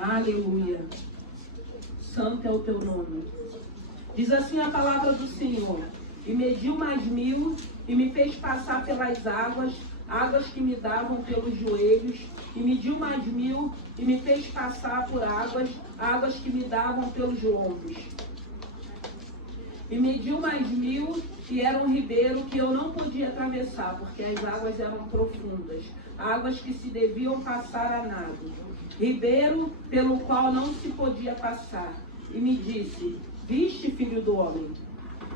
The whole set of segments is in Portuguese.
Aleluia. Santo é o teu nome. Diz assim a palavra do Senhor. E mediu mais 1000 e me fez passar pelas águas, águas que me davam pelos joelhos. E mediu mais 1000 e me fez passar por águas, águas que me davam pelos lombos. E mediu mais 1000 e era um ribeiro que eu não podia atravessar, porque as águas eram profundas, águas que se deviam passar a nado. Ribeiro pelo qual não se podia passar. E me disse, viste, filho do homem?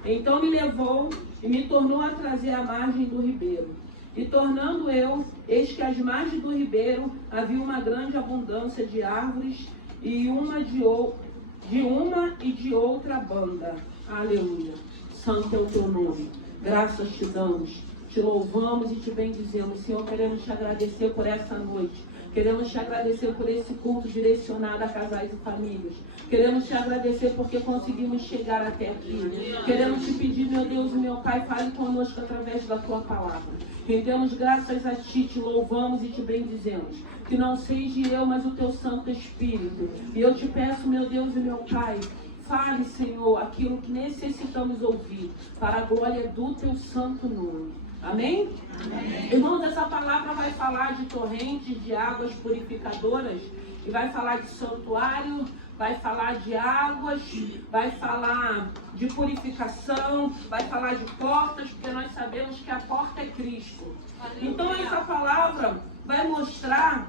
Então me levou e me tornou a trazer à margem do ribeiro. E tornando eu, eis que às margens do ribeiro havia uma grande abundância de árvores e uma e de outra banda. Aleluia. Santo é o teu nome. Graças te damos, te louvamos e te bendizemos. Senhor, queremos te agradecer por essa noite. Queremos te agradecer por esse culto direcionado a casais e famílias. Queremos te agradecer porque conseguimos chegar até aqui. Queremos te pedir, meu Deus e meu Pai, fale conosco através da tua palavra. Rendemos graças a ti, te louvamos e te bendizemos. Que não seja eu, mas o teu Santo Espírito. E eu te peço, meu Deus e meu Pai, fale, Senhor, aquilo que necessitamos ouvir, para a glória do teu santo nome. Amém? Amém. Irmãos, essa palavra vai falar de torrentes, de águas purificadoras, e vai falar de santuário, vai falar de águas, vai falar de purificação, vai falar de portas, porque nós sabemos que a porta é Cristo. Então essa palavra vai mostrar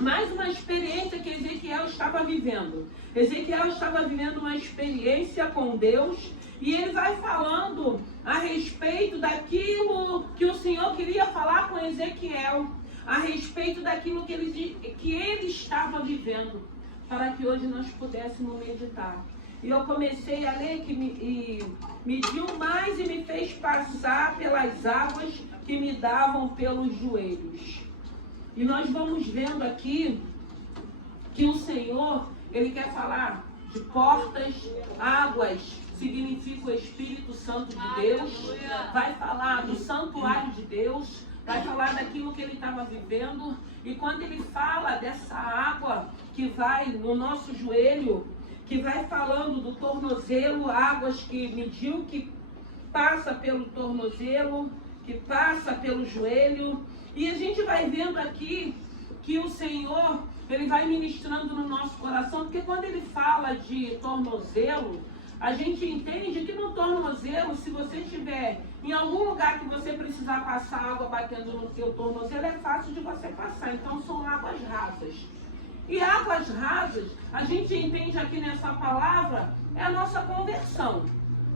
mais uma experiência que Ezequiel estava vivendo. Ezequiel estava vivendo uma experiência com Deus e ele vai falando a respeito daquilo que o Senhor queria falar com Ezequiel, a respeito daquilo que ele estava vivendo, para que hoje nós pudéssemos meditar. E eu comecei a ler que mediu mais e me fez passar pelas águas que me davam pelos joelhos. E nós vamos vendo aqui que o Senhor, Ele quer falar de portas, águas, significa o Espírito Santo de Deus, vai falar do santuário de Deus, vai falar daquilo que ele estava vivendo. E quando ele fala dessa água que vai no nosso joelho, que vai falando do tornozelo, águas que mediu, que passa pelo tornozelo, que passa pelo joelho. E a gente vai vendo aqui que o Senhor, Ele vai ministrando no nosso coração, porque quando Ele fala de tornozelo, a gente entende que no tornozelo, se você estiver em algum lugar que você precisar passar água batendo no seu tornozelo, é fácil de você passar. Então são águas rasas. E águas rasas, a gente entende aqui nessa palavra, é a nossa conversão.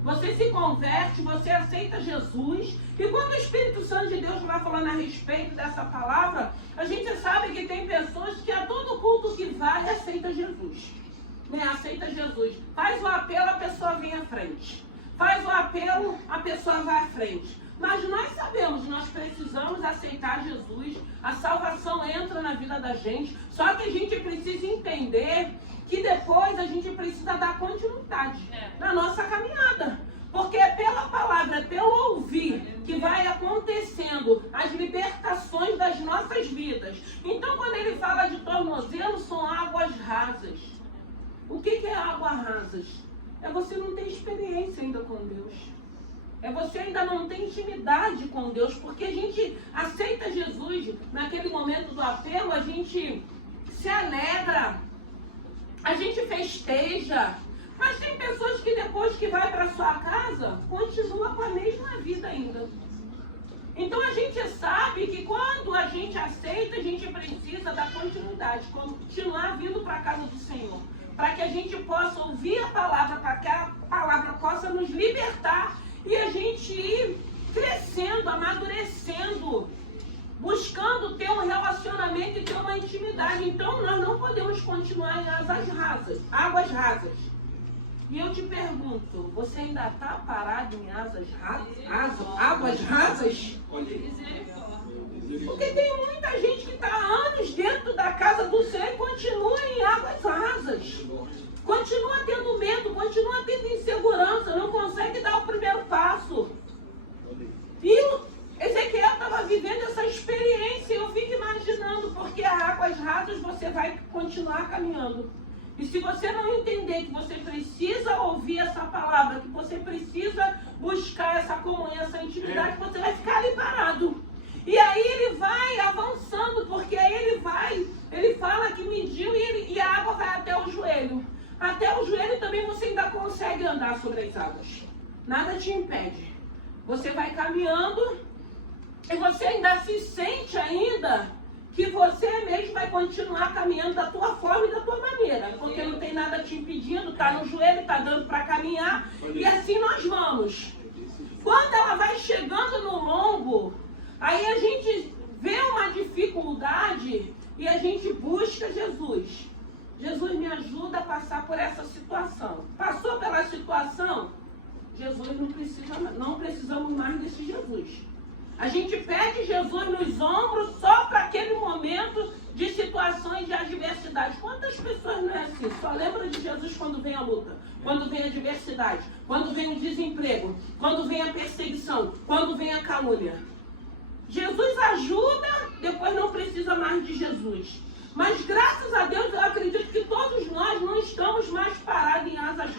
Você se converte, você aceita Jesus. E quando o Espírito Santo de Deus vai falando a respeito dessa palavra, a gente sabe que tem pessoas que a todo culto que vai aceita Jesus. Né? Aceita Jesus. Faz o apelo, a pessoa vem à frente. Faz o apelo, a pessoa vai à frente. Mas nós sabemos, nós precisamos aceitar Jesus. A salvação entra na vida da gente. Só que a gente precisa entender que depois a gente precisa dar continuidade na nossa caminhada. Porque é pela palavra, é pelo ouvir que vai acontecendo as libertações das nossas vidas. Então quando ele fala de tornozelo, são águas rasas. O que é águas rasas? É você não ter experiência ainda com Deus. É você ainda não ter intimidade com Deus. Porque a gente aceita Jesus naquele momento do apelo, a gente se alegra, a gente festeja. Mas tem pessoas que depois que vai para sua casa, continua com a mesma vida ainda. Então a gente sabe que quando a gente aceita, a gente precisa dar continuidade, continuar vindo para a casa do Senhor. Para que a gente possa ouvir a palavra, para que a palavra possa nos libertar e a gente ir crescendo, amadurecendo, buscando ter um relacionamento e ter uma intimidade. Então nós não podemos continuar em águas rasas. E eu te pergunto, você ainda está parado em águas rasas? Porque tem muita gente que está há anos dentro da casa do Senhor e continua em águas rasas. Continua tendo medo, continua tendo insegurança, não consegue dar o primeiro passo. E Ezequiel estava vivendo essa experiência, eu fico imaginando, porque a a águas rasas, você vai continuar caminhando. E se você não entender que você precisa ouvir essa palavra, que você precisa buscar essa comunhão, essa intimidade, você vai ficar ali parado. E aí ele vai avançando, porque aí ele fala que mediu e a água vai até o joelho. Até o joelho também você ainda consegue andar sobre as águas. Nada te impede. Você vai caminhando e você ainda se sente ainda que você mesmo vai continuar caminhando da tua forma e da tua maneira. Porque não tem nada te impedindo, está no joelho, está dando para caminhar. E assim nós vamos. Quando ela vai chegando no lombo, aí a gente vê uma dificuldade e a gente busca Jesus. Jesus, me ajuda a passar por essa situação. Passou pela situação? Jesus não precisamos mais desse Jesus. A gente pede Jesus nos ombros só para aquele momento de situações de adversidade. Quantas pessoas não é assim? Só lembra de Jesus quando vem a luta, quando vem a adversidade, quando vem o desemprego, quando vem a perseguição, quando vem a calúnia. Jesus ajuda, depois não precisa mais de Jesus. Mas graças a Deus eu acredito que todos nós não estamos mais parados em águas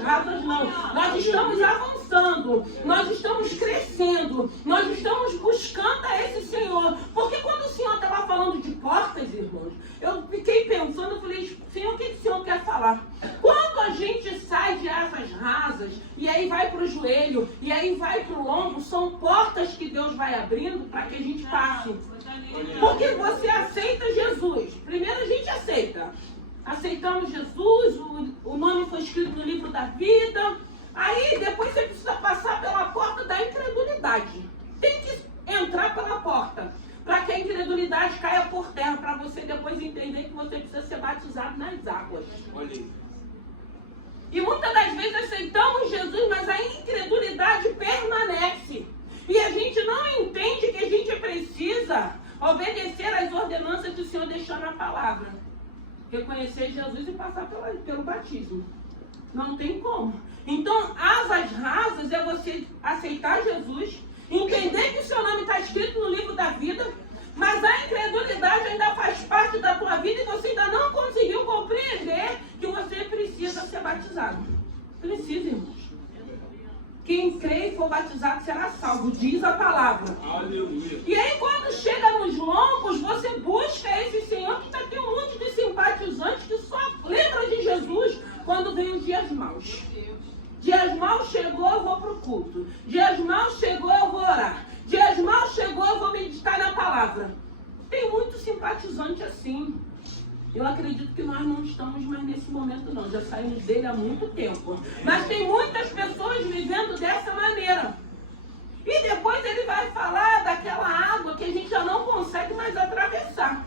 rasas, não. Nós estamos avançando, nós estamos crescendo, nós estamos buscando a esse Senhor. Porque quando o Senhor estava falando de portas, irmãos, eu fiquei pensando, eu falei, Senhor, o que o Senhor quer falar? Quando a gente sai de asas rasas, e aí vai para o joelho, e aí vai para o lombo, são portas que Deus vai abrindo para que a gente passe. Porque você aceita Jesus. Primeiro a gente aceita. Aceitamos Jesus, o nome foi escrito no livro da vida. Aí depois você precisa passar pela porta da incredulidade. Tem que entrar pela porta, para que a incredulidade caia por terra, para você depois entender que você precisa ser batizado nas águas. E muitas das vezes aceitamos Jesus, mas a incredulidade permanece. E a gente não entende que a gente precisa obedecer às ordenanças que o Senhor deixou na palavra. Reconhecer Jesus e passar pelo batismo. Não tem como. Então, asas rasas é você aceitar Jesus, entender que o seu nome está escrito no livro da vida, mas a incredulidade ainda faz parte da tua vida e você ainda não conseguiu compreender que você precisa ser batizado. Precisa, irmãos. Quem crê e for batizado será salvo, diz a palavra. Aleluia. E aí quando chega nos lombos, você busca esse Senhor que tem um monte de simpatizantes que só lembra de Jesus quando vem os dias maus. Dias maus chegou, eu vou para o culto. Dias maus chegou, eu vou orar. Dias maus chegou, eu vou meditar na palavra. Tem muito simpatizante assim. Eu acredito que nós não estamos mais nesse momento não, já saímos dele há muito tempo. Mas tem muitas pessoas vivendo dessa maneira. E depois ele vai falar daquela água que a gente já não consegue mais atravessar.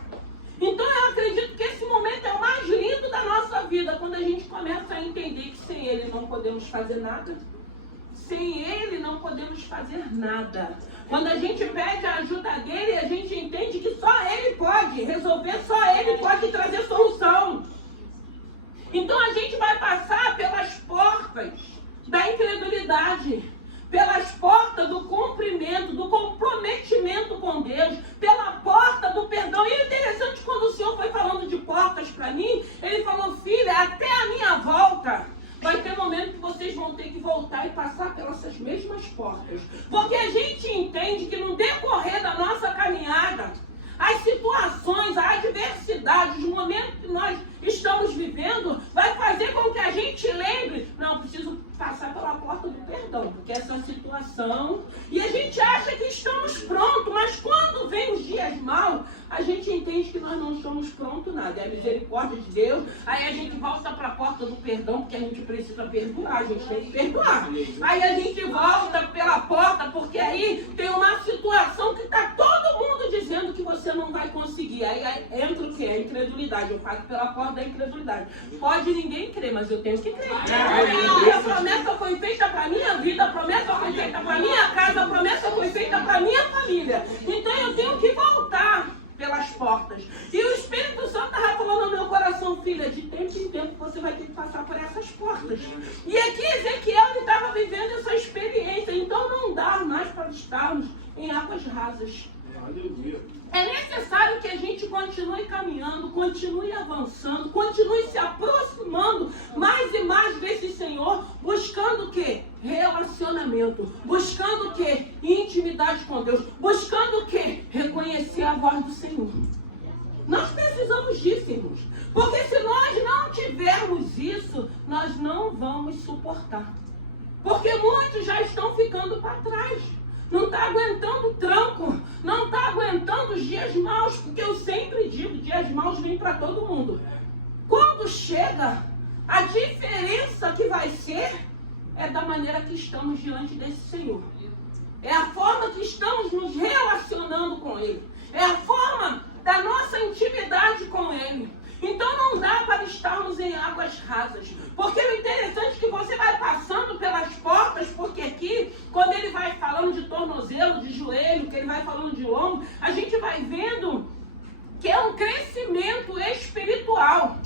Então eu acredito que esse momento é o mais lindo da nossa vida, quando a gente começa a entender que sem ele não podemos fazer nada. Sem ele não podemos fazer nada. Quando a gente pede a ajuda dele, a gente entende que só ele pode resolver, só ele pode trazer solução. Então a gente vai passar pelas portas da incredulidade, pelas portas do cumprimento, do comprometimento com Deus, pela porta do perdão. E é interessante, quando o Senhor foi falando de portas para mim, ele falou, filha, até a minha volta vai ter momento que vocês vão ter que voltar e passar pelas mesmas portas. Porque a gente entende que no decorrer da nossa caminhada, as situações, a adversidade, os momentos que nós estamos vivendo, vai fazer com que a gente lembre, não, preciso passar pela porta do perdão, porque essa é a situação, e a gente acha que estamos prontos, mas quando vem os dias maus, a gente entende que nós não estamos prontos nada, é a misericórdia de Deus, aí a gente volta para a porta do perdão, porque a gente precisa perdoar, a gente tem que perdoar, aí a gente volta pela porta, porque aí tem uma situação que está todo mundo dizendo que você não vai conseguir, aí entra o quê? A incredulidade, eu passo pela porta da incredulidade, pode ninguém crer, mas eu tenho que crer, e a promessa foi feita para a minha vida, a promessa foi feita para a minha casa, a promessa foi feita para a minha família, então eu tenho que voltar pelas portas. E o Espírito Santo estava falando no meu coração, filha, de tempo em tempo você vai ter que passar por essas portas. E aqui Ezequiel estava vivendo essa experiência, então não dá mais para estarmos em águas rasas. É necessário que a gente continue continue caminhando, continue avançando, continue se aproximando mais e mais desse Senhor, buscando o quê? Relacionamento, buscando o quê? Intimidade com Deus, buscando o quê? Reconhecer a voz do Senhor. Nós precisamos disso, irmãos, porque se nós não tivermos isso, nós não vamos suportar. Porque muitos já estão ficando para trás. Não está aguentando o tranco, não está aguentando os dias maus, porque eu sempre digo, dias maus vêm para todo mundo. Quando chega, a diferença que vai ser é da maneira que estamos diante desse Senhor. É a forma que estamos nos relacionando com Ele. É a forma da nossa intimidade com Ele. Então não dá para estarmos em águas rasas. Porque o interessante é que você vai passando pelas portas, porque aqui, quando ele vai falando de tornozelo, de joelho, que ele vai falando de lombo, a gente vai vendo que é um crescimento espiritual.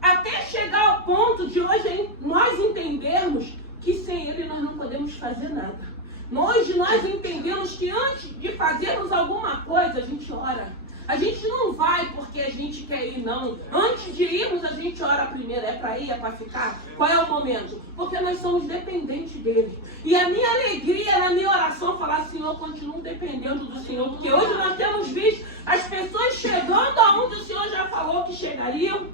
Até chegar ao ponto de hoje nós entendermos que sem ele nós não podemos fazer nada. Hoje nós entendemos que antes de fazermos alguma coisa, a gente ora. A gente não vai porque a gente quer ir, não. Antes de irmos, a gente ora primeiro. É para ir, é para ficar? Qual é o momento? Porque nós somos dependentes dele. E a minha alegria na minha oração é falar, Senhor, continuo dependendo do Senhor. Porque hoje nós temos visto as pessoas chegando aonde o Senhor já falou que chegariam.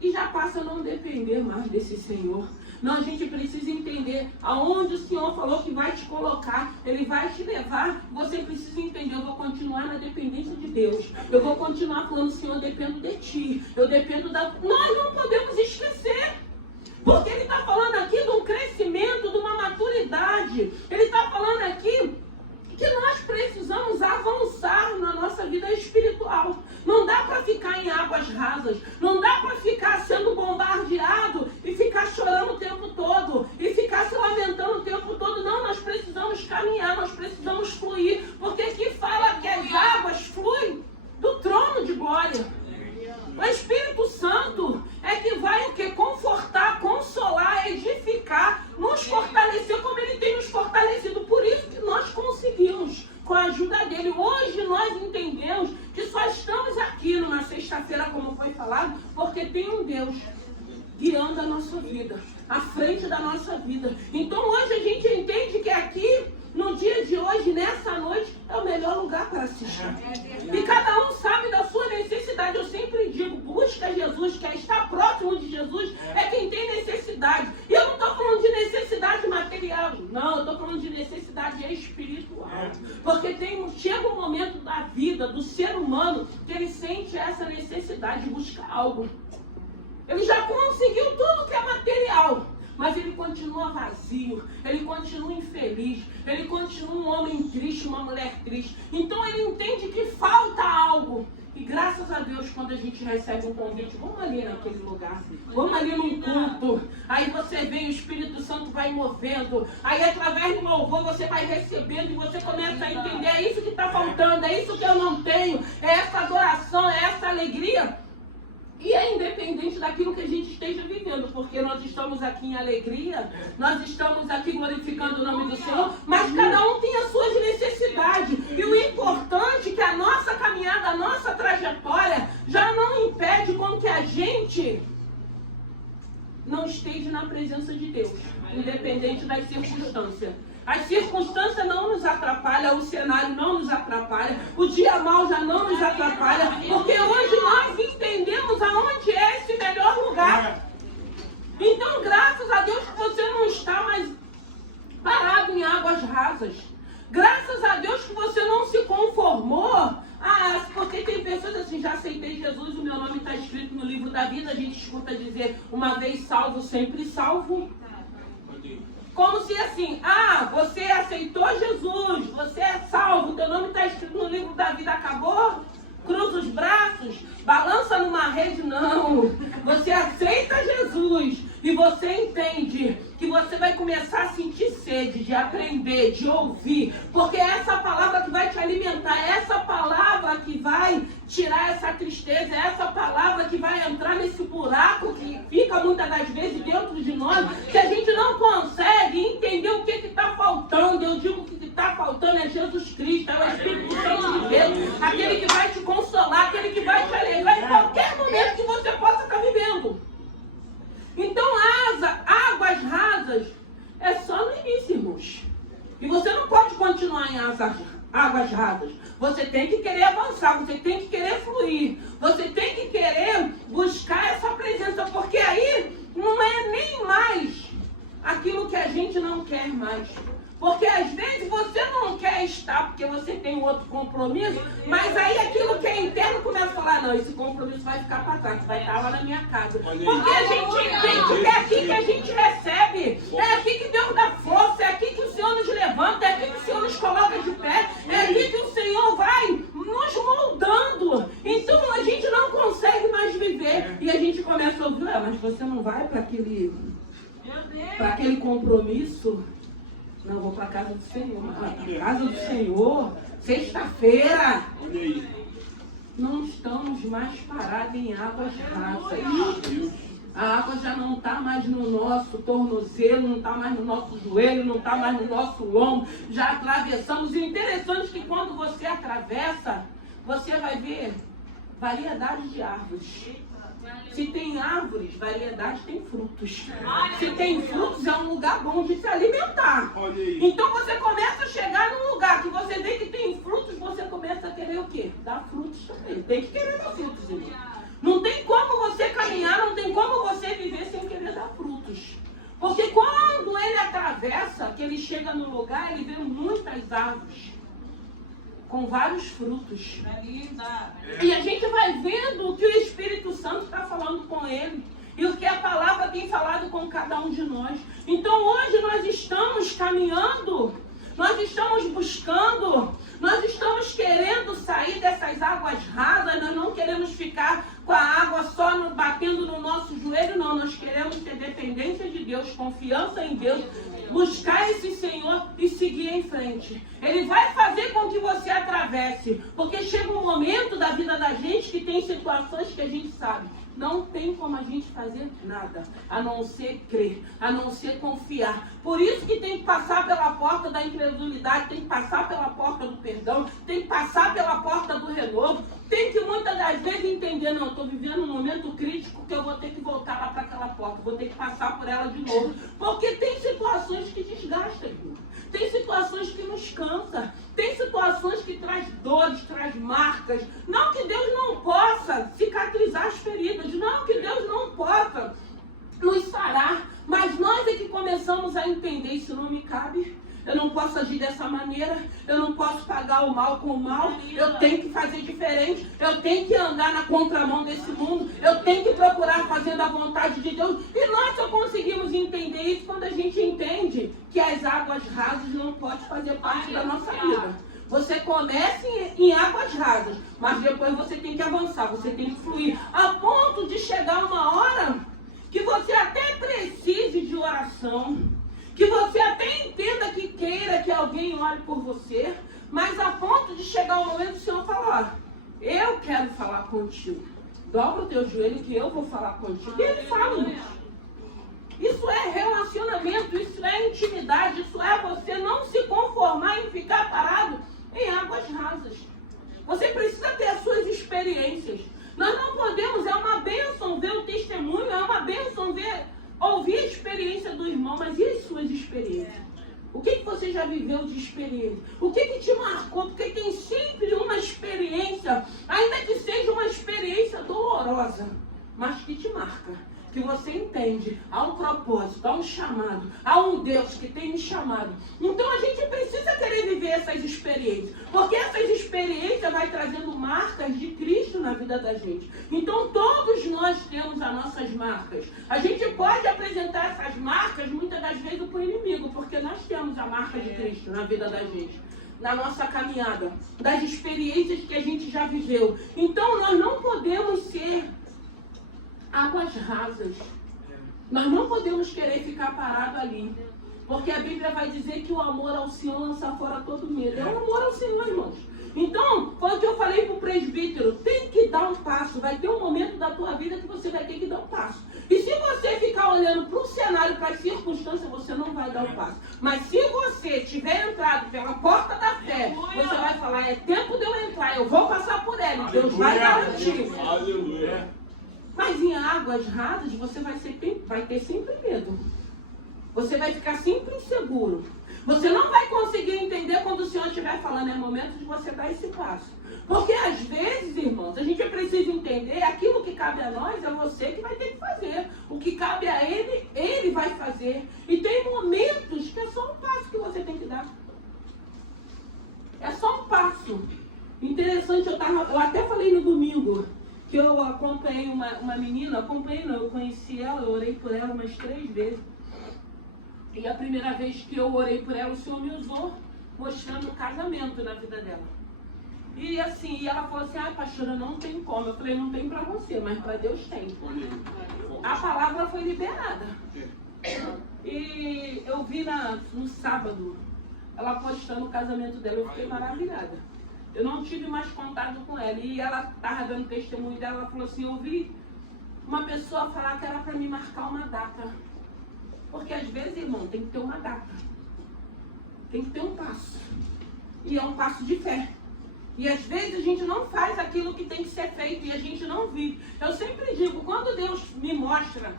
E já passa a não depender mais desse Senhor. Não, a gente precisa entender aonde o Senhor falou que vai te colocar, Ele vai te levar. Você precisa entender, eu vou continuar na dependência de Deus. Eu vou continuar falando, Senhor, eu dependo de Ti. Eu dependo da... Nós não podemos esquecer. Porque Ele está falando aqui de um crescimento, de uma maturidade. Ele está falando aqui que nós precisamos avançar na nossa vida espiritual. Não dá para ficar em águas rasas. Não dá para ficar sendo bombardeado e ficar chorando o tempo todo. E ficar se lamentando o tempo todo. Não, nós precisamos caminhar, nós precisamos fluir. Porque aqui fala que as águas fluem do trono de glória. O Espírito Santo é que vai o quê? Confortar, consolar, edificar, nos fortalecer como Ele tem nos fortalecido. Por isso que nós conseguimos, com a ajuda dEle. Hoje nós entendemos que só estamos aqui numa sexta-feira, como foi falado, porque tem um Deus guiando a nossa vida, à frente da nossa vida. Então hoje a gente entende que aqui, no dia de hoje, nessa noite, é o melhor lugar para assistir. E cada um sabe da sua necessidade. Eu sempre digo, busca Jesus, quer estar próximo de Jesus, é quem tem necessidade. E eu não estou falando de necessidade material, não, eu estou falando de necessidade espiritual. Porque chega um momento da vida, do ser humano, que ele sente essa necessidade de buscar algo. Ele já conseguiu tudo que é material. Mas ele continua vazio, ele continua infeliz, ele continua um homem triste, uma mulher triste. Então ele entende que falta algo. E graças a Deus, quando a gente recebe um convite, vamos ali naquele lugar, vamos ali num culto. Aí você vem, o Espírito Santo vai movendo. Aí através do louvor você vai recebendo e você começa a entender, é isso que está faltando, é isso que eu não tenho, é essa adoração, é essa alegria. E é independente daquilo que a gente esteja vivendo, porque nós estamos aqui em alegria, nós estamos aqui glorificando o nome do Senhor, mas cada um tem as suas necessidades. E o importante é que a nossa caminhada, a nossa trajetória, já não impede com que a gente não esteja na presença de Deus, independente das circunstâncias. As circunstâncias não nos atrapalham, o cenário não nos atrapalha, o dia mau já não nos atrapalha, porque hoje nós entendemos aonde é esse melhor lugar. Então, graças a Deus que você não está mais parado em águas rasas. Graças a Deus que você não se conformou. Porque tem pessoas assim, já aceitei Jesus, o meu nome está escrito no livro da vida, a gente escuta dizer, uma vez salvo, sempre salvo. Como se assim, você aceitou Jesus, você é salvo, teu nome está escrito no livro da vida, acabou? Cruza os braços, balança numa rede, não. Você aceita Jesus e você entende que você vai começar a sentir sede de aprender, de ouvir, porque é essa palavra que vai te alimentar, é essa palavra que vai tirar essa tristeza, é essa palavra que vai entrar nesse buraco que fica muitas das vezes dentro de nós, que a gente não consegue entender o que está faltando. Eu digo que o que está faltando é Jesus Cristo, é o Espírito Santo de Deus, aquele que vai te consolar, aquele que vai te águas rasas. Você tem que querer avançar, você tem que querer fluir, você tem que querer buscar essa presença, porque aí não é nem mais aquilo que a gente não quer mais. Porque às vezes você não quer estar porque você tem outro compromisso, mas aí aquilo que é interno começa a falar, não, esse compromisso vai ficar para trás, vai estar lá na minha casa. Porque a gente entende que é aqui que a gente recebe, é aqui que Deus dá força, é aqui que o Senhor nos levanta, é aqui que o Senhor nos coloca de pé, é aqui que o Senhor vai nos moldando. Então a gente não consegue mais viver. E a gente começa a ouvir, mas você não vai para aquele compromisso? Não, vou para a casa do Senhor. Casa do Senhor, sexta-feira. Não estamos mais parados em águas rasas. A água já não está mais no nosso tornozelo, não está mais no nosso joelho, não está mais no nosso ombro. Já atravessamos. E o interessante é que quando você atravessa, você vai ver variedade de árvores. Se tem árvores, variedade tem frutos. Se tem frutos, é um lugar bom de se alimentar. Então você começa a chegar num lugar que você vê que tem frutos, você começa a querer o quê? Dar frutos também. Tem que querer dar frutos, irmão. Não tem como você caminhar, não tem como você viver sem querer dar frutos. Porque quando ele atravessa, que ele chega no lugar, ele vê muitas árvores com vários frutos. E a gente vai vendo o que o Espírito Santo está falando com ele. E o que a palavra tem falado com cada um de nós. Então hoje nós estamos caminhando, nós estamos buscando, nós estamos querendo sair dessas águas rasas, nós não queremos ficar com a água só batendo no nosso joelho, não. Nós queremos ter dependência de Deus, confiança em Deus, buscar esse Senhor e seguir em frente. Ele vai fazer com que você atravesse, porque chega um momento da vida da gente que tem situações que a gente sabe, não tem como a gente fazer nada, a não ser crer, a não ser confiar. Por isso que tem que passar pela porta da incredulidade, tem que passar pela porta do perdão, tem que passar pela porta do renovo, tem que muitas das vezes entender, não, eu estou vivendo um momento crítico que eu vou ter que voltar lá para aquela porta, vou ter que passar por ela de novo, porque tem situações que desgastam, irmão. Tem situações que nos cansam, tem situações que traz dores, traz marcas. Não que Deus não possa cicatrizar as feridas, não que Deus não possa nos sarar, mas nós é que começamos a entender, isso não me cabe. Eu não posso agir dessa maneira, eu não posso pagar o mal com o mal, eu tenho que fazer diferente, eu tenho que andar na contramão desse mundo, eu tenho que procurar fazendo a vontade de Deus. E nós só conseguimos entender isso quando a gente entende que as águas rasas não podem fazer parte da nossa vida. Você começa em águas rasas, mas depois você tem que avançar, você tem que fluir, a ponto de chegar uma hora que você até precise de oração, que você até entenda que queira que alguém ore por você, mas a ponto de chegar o momento do Senhor falar, eu quero falar contigo, dobra o teu joelho que eu vou falar contigo. E ele fala, irmãos. Isso é relacionamento, isso é intimidade, isso é você não se conformar em ficar parado em águas rasas. Você precisa ter as suas experiências. Nós não podemos, é uma bênção ver o testemunho, é uma bênção ouvir a experiência do irmão, mas e as suas experiências? O que você já viveu de experiência? O que te marcou? Porque tem sempre uma experiência, ainda que seja uma experiência dolorosa, mas que te marca. Que você entende, há um propósito, há um chamado, há um Deus que tem me chamado. Então a gente precisa querer viver essas experiências, porque essas experiências vai trazendo marcas de Cristo na vida da gente. Então todos nós temos as nossas marcas. A gente pode apresentar essas marcas muitas das vezes para o inimigo, porque nós temos a marca de Cristo na vida da gente, na nossa caminhada, das experiências que a gente já viveu. Então nós não podemos ser águas rasas. Nós não podemos querer ficar parado ali. Porque a Bíblia vai dizer que o amor ao Senhor lança fora todo medo. É o amor ao Senhor, irmãos. Então, foi o que eu falei para o presbítero. Tem que dar um passo. Vai ter um momento da tua vida que você vai ter que dar um passo. E se você ficar olhando para o cenário, para as circunstâncias, você não vai dar um passo. Mas se você tiver entrado pela porta da fé, você vai falar, é tempo de eu entrar, eu vou passar por ela. Deus vai garantir. Aleluia. Mas em águas rasas você vai ter sempre medo. Você vai ficar sempre inseguro. Você não vai conseguir entender quando o Senhor estiver falando. É momento de você dar esse passo. Porque às vezes, irmãos, a gente precisa entender aquilo que cabe a nós, é você que vai ter que fazer. O que cabe a ele, ele vai fazer. E tem momentos que é só um passo que você tem que dar. É só um passo. Interessante, eu até falei no domingo que eu acompanhei uma menina, eu conheci ela, eu orei por ela umas 3 vezes. E a primeira vez que eu orei por ela, o Senhor me usou mostrando o casamento na vida dela. E assim, ela falou assim, pastora, não tem como. Eu falei, não tem pra você, mas pra Deus tem. A palavra foi liberada. E eu vi no sábado, ela postando o casamento dela, eu fiquei maravilhada. Eu não tive mais contato com ela. E ela estava dando testemunho dela, ela falou assim, eu vi uma pessoa falar que era para me marcar uma data. Porque às vezes, irmão, tem que ter uma data. Tem que ter um passo. E é um passo de fé. E às vezes a gente não faz aquilo que tem que ser feito e a gente não vive. Eu sempre digo, quando Deus me mostra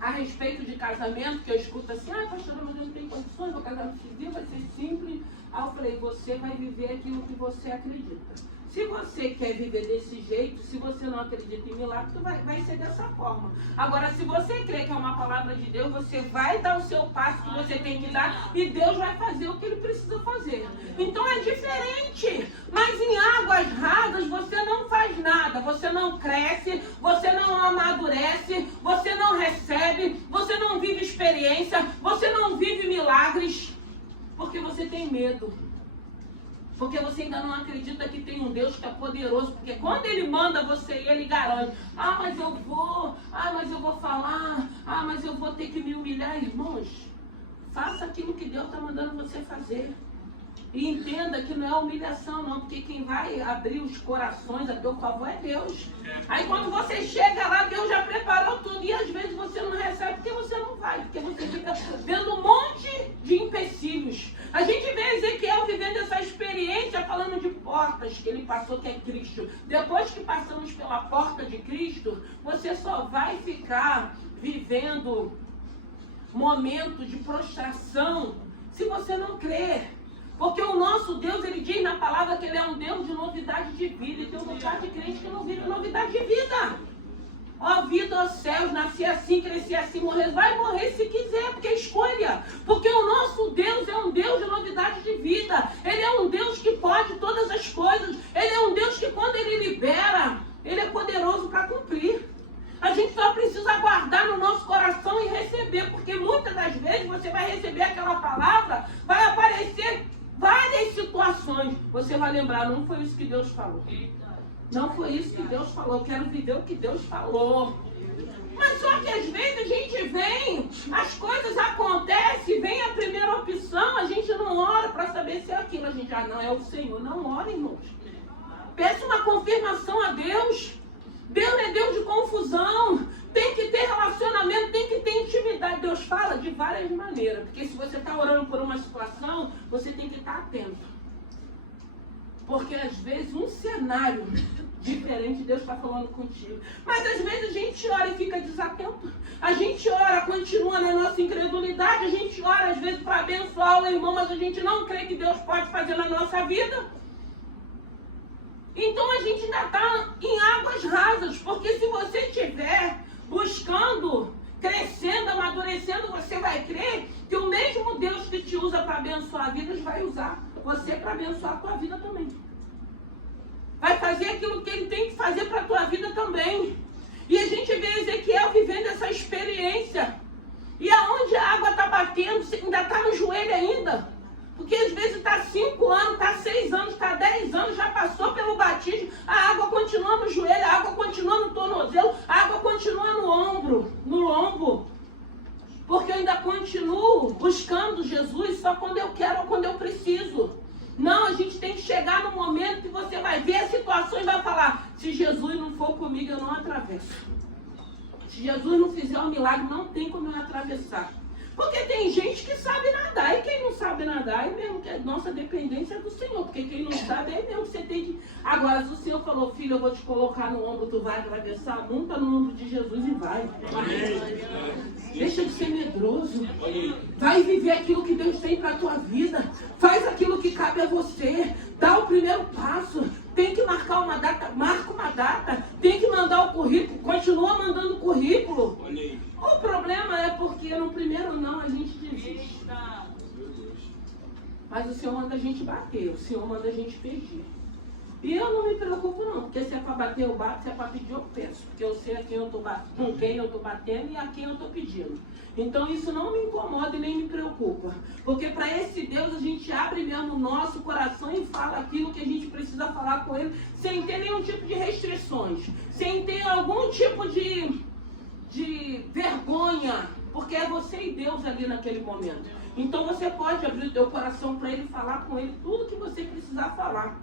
a respeito de casamento, que eu escuto assim, pastora, mas eu não tenho condições, vou casar no civil, vai ser simples. Aí eu falei, você vai viver aquilo que você acredita. Se você quer viver desse jeito, se você não acredita em milagre, vai ser dessa forma. Agora, se você crê que é uma palavra de Deus, você vai dar o seu passo que você tem que dar e Deus vai fazer o que Ele precisa fazer. Então é diferente. Mas em águas rasas você não faz nada. Você não cresce, você não amadurece, você não recebe, você não vive experiência, você não vive milagres, porque você tem medo. Porque você ainda não acredita que tem um Deus que é poderoso. Porque quando Ele manda você ir, Ele garante. Mas eu vou. Mas eu vou falar. Mas eu vou ter que me humilhar. Irmãos, faça aquilo que Deus está mandando você fazer. E entenda que não é humilhação, não. Porque quem vai abrir os corações a teu favor é Deus. Aí quando você chega lá, Deus já preparou tudo. E às vezes você não recebe porque você não vai. Porque você fica vendo um monte de empecilhos. A gente vê Ezequiel vivendo essa experiência falando de portas que ele passou, que é Cristo. Depois que passamos pela porta de Cristo, você só vai ficar vivendo momentos de prostração se você não crer. Porque o nosso Deus, Ele diz na palavra que Ele é um Deus de novidade de vida. E tem um bocado de crente que não vive novidade de vida. Ó vida, ó céus, nascer assim, crescer assim, morrer. Vai morrer se quiser, porque escolha. Porque o nosso Deus é um Deus de novidade de vida. Ele é um Deus que pode todas as coisas. Ele é um Deus que quando Ele libera, Ele é poderoso para cumprir. A gente só precisa guardar no nosso coração e receber. Porque muitas das vezes você vai receber aquela palavra, vai aparecer várias situações. Você vai lembrar, não foi isso que Deus falou. Não foi isso que Deus falou. Eu quero viver o que Deus falou. Mas só que às vezes a gente vem, as coisas acontecem, vem a primeira opção, a gente não ora para saber se é aquilo. A gente, não, é o Senhor. Não ora, irmãos. Peça uma confirmação a Deus. Deus é Deus de confusão. Tem que ter relacionamento, tem que ter intimidade. Deus fala de várias maneiras. Porque se você está orando por uma situação, você tem que estar atento. Porque às vezes um cenário diferente, Deus está falando contigo. Mas às vezes a gente ora e fica desatento. A gente ora, continua na nossa incredulidade. A gente ora às vezes para abençoar o irmão, mas a gente não crê que Deus pode fazer na nossa vida. Então a gente ainda está em águas rasas. Porque se você estiver buscando, crescendo, amadurecendo, você vai crer que o mesmo Deus que te usa para abençoar vidas vai usar você para abençoar a tua vida também. Vai fazer aquilo que Ele tem que fazer para a tua vida também. E a gente vê Ezequiel vivendo essa experiência. E aonde a água está batendo, você ainda está no joelho ainda. Porque às vezes está 5 anos, está 6 anos, está 10 anos, já passou pelo batismo, a água continua no joelho, a água continua no tornozelo, a água continua no ombro, no lombo. Porque eu ainda continuo buscando Jesus só quando eu quero ou quando eu preciso. Não, a gente tem que chegar no momento que você vai ver a situação e vai falar, se Jesus não for comigo, eu não atravesso. Se Jesus não fizer um milagre, não tem como eu atravessar. Porque tem gente que sabe nadar, e quem não sabe nadar, é mesmo que a nossa dependência é do Senhor, porque quem não sabe é mesmo que você tem que... Agora, se o Senhor falou, filho, eu vou te colocar no ombro, tu vai atravessar, monta no ombro de Jesus e vai. Deixa de ser medroso. Vai viver aquilo que Deus tem para a tua vida. Faz aquilo que cabe a você. Dá o primeiro passo. Tem que marcar uma data, marca uma data. Tem que mandar o currículo, continua mandando o currículo. O problema é porque no primeiro não a gente desiste. Mas o Senhor manda a gente bater, o Senhor manda a gente pedir. E eu não me preocupo não, porque se é para bater eu bato, se é para pedir eu peço. Porque eu sei a quem eu tô com quem eu estou batendo e a quem eu estou pedindo. Então isso não me incomoda e nem me preocupa. Porque para esse Deus a gente abre mesmo o nosso coração e fala aquilo que a gente precisa falar com Ele, sem ter nenhum tipo de restrições, sem ter algum tipo de vergonha, porque é você e Deus ali naquele momento. Então você pode abrir o teu coração para Ele e falar com Ele tudo que você precisar falar.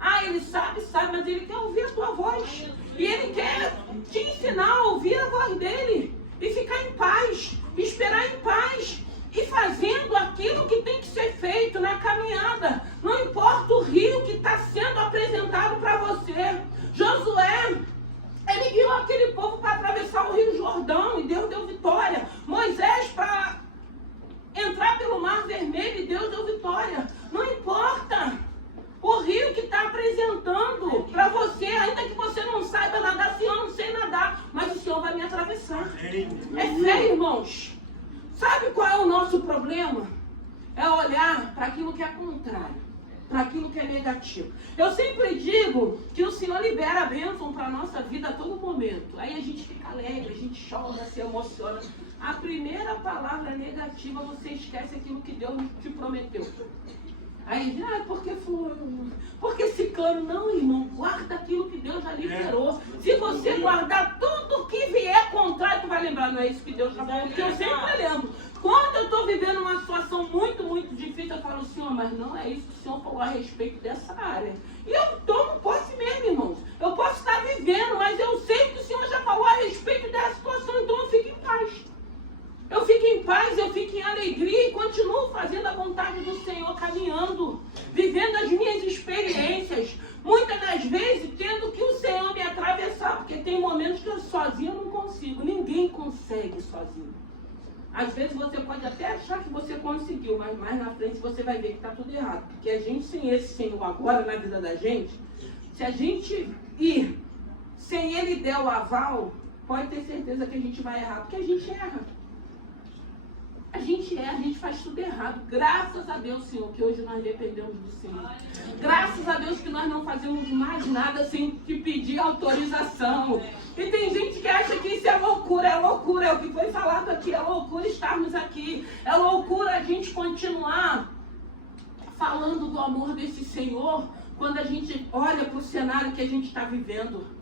Ah, Ele sabe, mas Ele quer ouvir a tua voz. E Ele quer te ensinar a ouvir a voz dEle. E ficar em paz, esperar em paz. E fazendo aquilo que tem que ser feito na caminhada. Não importa o rio que está sendo apresentado para você. Josué, ele guiou aquele povo para atravessar o Rio Jordão e Deus deu vitória. Moisés para entrar pelo Mar Vermelho e Deus deu vitória. Não importa o rio que está apresentando para você, ainda que você não saiba nadar, se eu não sei nadar, mas o Senhor vai me atravessar. É fé, irmãos. Sabe qual é o nosso problema? É olhar para aquilo que é contrário, para aquilo que é negativo. Eu sempre digo que o Senhor libera a bênção para a nossa vida a todo momento. Aí a gente fica alegre, a gente chora, se emociona. A primeira palavra negativa, você esquece aquilo que Deus te prometeu. Aí, porque fulano, porque ciclano, não, irmão, guarda aquilo que Deus já liberou. Se você guardar tudo que vier contrário, tu vai lembrar, não é isso que Deus está falando, porque eu sempre lembro. Quando eu estou vivendo uma situação muito, muito difícil, eu falo, Senhor, mas não é isso que o Senhor falou a respeito dessa área. E eu tomo posse mesmo, irmãos. Eu posso estar vivendo, mas eu sei que o Senhor já falou a respeito dessa situação, então eu fico em paz. Eu fico em paz, eu fico em alegria e continuo fazendo a vontade do Senhor, caminhando, vivendo as minhas experiências. Muitas das vezes tendo que o Senhor me atravessar, porque tem momentos que eu sozinho não consigo, ninguém consegue sozinho. Às vezes você pode até achar que você conseguiu, mas mais na frente você vai ver que está tudo errado. Porque a gente sem esse Senhor agora na vida da gente, se a gente ir sem Ele der o aval, pode ter certeza que a gente vai errar, porque a gente erra. A gente erra, a gente faz tudo errado. Graças a Deus, Senhor, que hoje nós dependemos do Senhor. Graças a Deus que nós não fazemos mais nada sem te pedir autorização. E tem gente que acha que isso é loucura, é o que foi falado aqui, é loucura estarmos aqui. É loucura a gente continuar falando do amor desse Senhor quando a gente olha para o cenário que a gente está vivendo.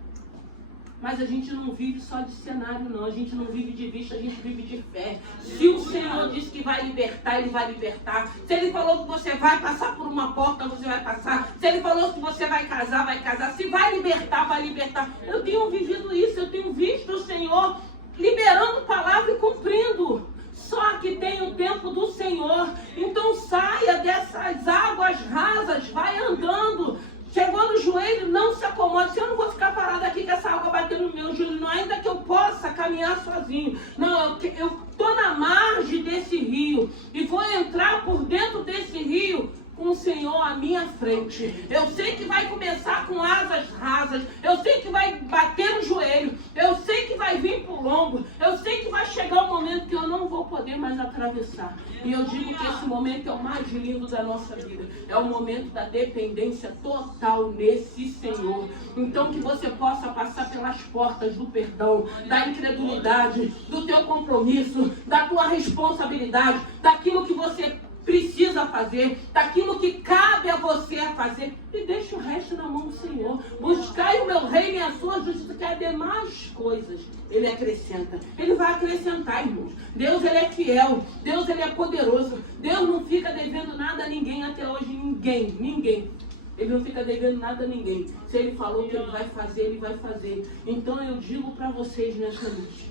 Mas a gente não vive só de cenário, não. A gente não vive de vista, a gente vive de fé. Se o Senhor disse que vai libertar, Ele vai libertar. Se Ele falou que você vai passar por uma porta, você vai passar. Se Ele falou que você vai casar, vai casar. Se vai libertar, vai libertar. Eu tenho vivido isso, eu tenho visto o Senhor liberando palavra e cumprindo. Só que tem o tempo do Senhor. Então saia dessas águas rasas, vai andando. Chegou no joelho, não se acomode. Se eu não vou ficar parado aqui com essa água batendo no meu joelho, não, ainda que eu possa caminhar sozinho. Não, eu estou na margem desse rio e vou entrar por dentro desse rio com o Senhor à minha frente. Eu sei que vai começar com asas rasas. Eu sei que vai bater no joelho. Eu sei que vai vir pro lombo. Eu sei que vai chegar um momento que eu não vou poder mais atravessar. E eu digo que esse momento é o mais lindo da nossa vida. É o momento da dependência total nesse Senhor. Então que você possa passar pelas portas do perdão, da incredulidade, do teu compromisso, da tua responsabilidade, daquilo que você precisa fazer, daquilo que cabe a você a fazer, e deixa o resto na mão do Senhor. Buscai o meu reino e a sua justiça, que as demais coisas Ele acrescenta. Ele vai acrescentar, irmãos. Deus, Ele é fiel. Deus, Ele é poderoso. Deus não fica devendo nada a ninguém até hoje. Ninguém. Ele não fica devendo nada a ninguém. Se Ele falou que Ele vai fazer, Ele vai fazer. Então eu digo para vocês nessa noite.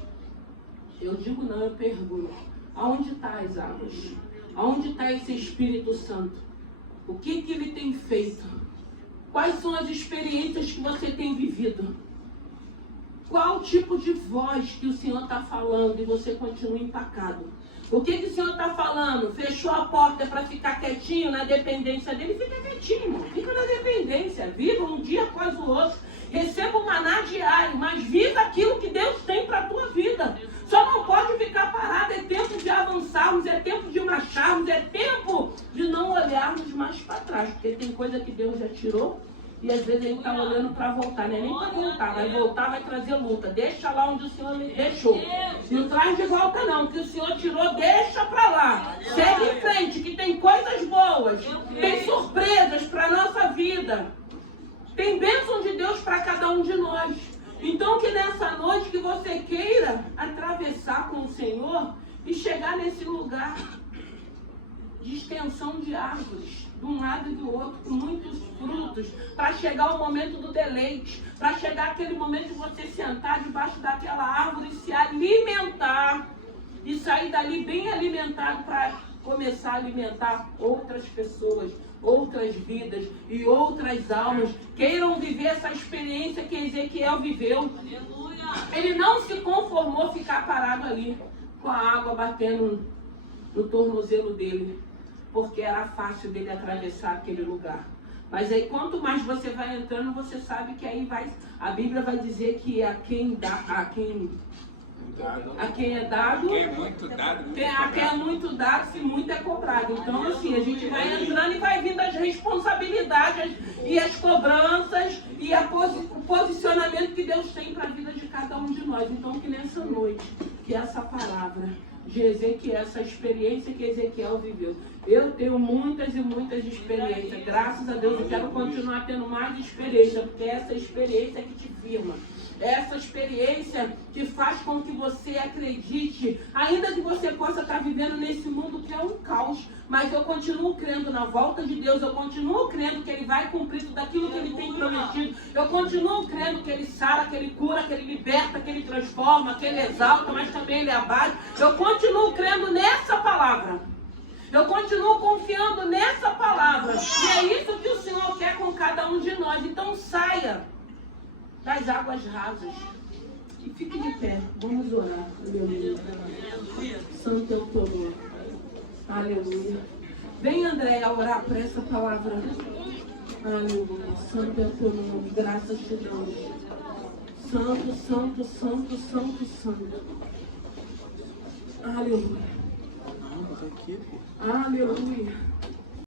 Eu digo não, eu pergunto. Aonde está as águas? Aonde está esse Espírito Santo? O que ele tem feito? Quais são as experiências que você tem vivido? Qual tipo de voz que o Senhor está falando e você continua empacado? O que o Senhor está falando? Fechou a porta para ficar quietinho na dependência dele? Fica quietinho, irmão. Fica na dependência. Viva um dia após o outro. Receba o maná diário, mas viva aquilo que Deus tem para a tua vida. Só não pode ficar parado. É tempo de avançarmos, é tempo de marcharmos, é tempo de não olharmos mais para trás. Porque tem coisa que Deus já tirou. E às vezes a gente está olhando para voltar, não é nem para voltar, vai voltar, vai trazer luta. Deixa lá onde o Senhor me deixou. Não traz de volta não, que o Senhor tirou, deixa para lá. Segue em frente, que tem coisas boas, tem surpresas para a nossa vida. Tem bênção de Deus para cada um de nós. Então que nessa noite que você queira atravessar com o Senhor e chegar nesse lugar de extensão de árvores, de um lado e do outro, com muitos frutos, para chegar o momento do deleite, para chegar aquele momento de você sentar debaixo daquela árvore e se alimentar, e sair dali bem alimentado para começar a alimentar outras pessoas, outras vidas e outras almas. Queiram viver essa experiência que Ezequiel viveu. Ele não se conformou a ficar parado ali, com a água batendo no tornozelo dele, porque era fácil dele atravessar aquele lugar. Mas aí quanto mais você vai entrando, você sabe que aí vai, a Bíblia vai dizer que a quem é dado, a quem é muito dado, se muito é cobrado. Então assim, a gente vai entrando e vai vindo as responsabilidades e as cobranças e o posicionamento que Deus tem para a vida de cada um de nós. Então que nessa noite, que essa palavra de Ezequiel, essa experiência que Ezequiel viveu. Eu tenho muitas e muitas experiências. Graças a Deus eu quero continuar tendo mais experiência, porque é essa experiência que te firma. É essa experiência que faz com que você acredite, ainda que você possa estar vivendo nesse mundo que é um caos, mas eu continuo crendo na volta de Deus, eu continuo crendo que Ele vai cumprir tudo aquilo que Ele tem prometido, eu continuo crendo que Ele sara, que Ele cura, que Ele liberta, que Ele transforma, que Ele exalta, mas também Ele abate. Eu continuo crendo nessa palavra. Eu continuo confiando nessa palavra. E é isso que o Senhor quer com cada um de nós. Então saia das águas rasas e fique de pé. Vamos orar. Aleluia. Santo é o teu nome. Aleluia. Vem, André, orar por essa palavra. Aleluia. Santo é o teu nome. Graças te damos. Santo, santo, santo, santo, santo. Aleluia. Aleluia.